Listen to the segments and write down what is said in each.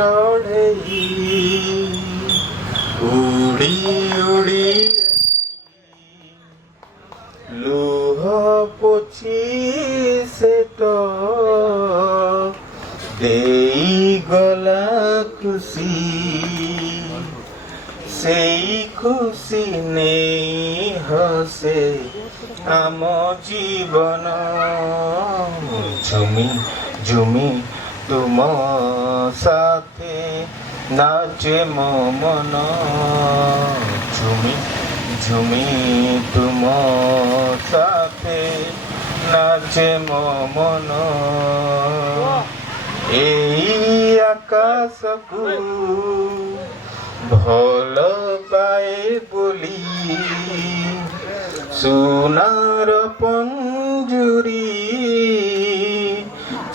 ଚଢ଼େଇ ଉଡ଼ି ଉଡ଼ି ଲୁହ ପୋଛି ସେଟ ଦେଇଗଲା ଖୁସି ସେଇ ଖୁସି ନେଇ ହସେ ଆମ ଜୀବନ ঝুমি ঝুমি তুম সাথে নাচে মন ঝুমি ঝুমি তুম সাথে নাচে মন এই আকাশকু ভাল পায়ে বলি সোনার পঞ্জুরি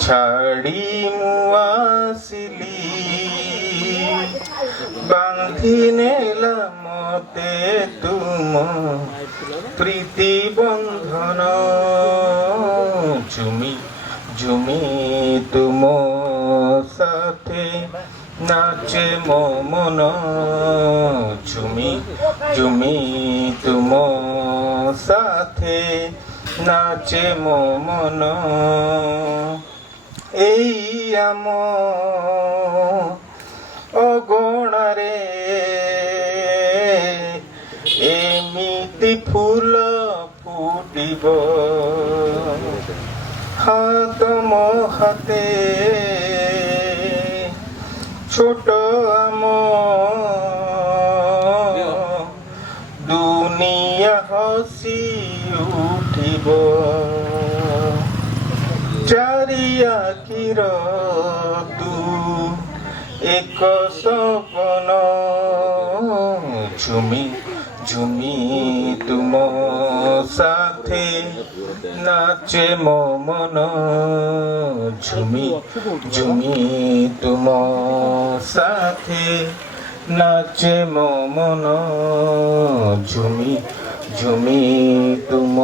ছাড়ি মু আসিলি বাঁধি নেলা মতে তুম প্রীতি বন্ধন ঝুমি ঝুমি তুম সাথে নাচে মন ঝুমি ঝুমি তুম সাথে নাচে মন এই আম অগଣାରେ ଏମିତି ଫୁଲ ଫୁଟିବ ତମ ହାତେ ছোট আম দুনিয়া হসি উঠিব চারিয়া কির তু এক সপন ঝুমি ঝুমি তুম সাথে নাচে মন ঝুমি ঝুমি তুম সাথে নাচে মন ঝুমি ঝুমি তুম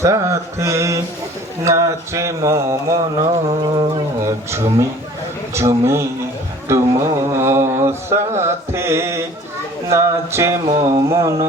সাথে নাচে মন ঝুমি ঝুমি তুম সাথে নাচে মন।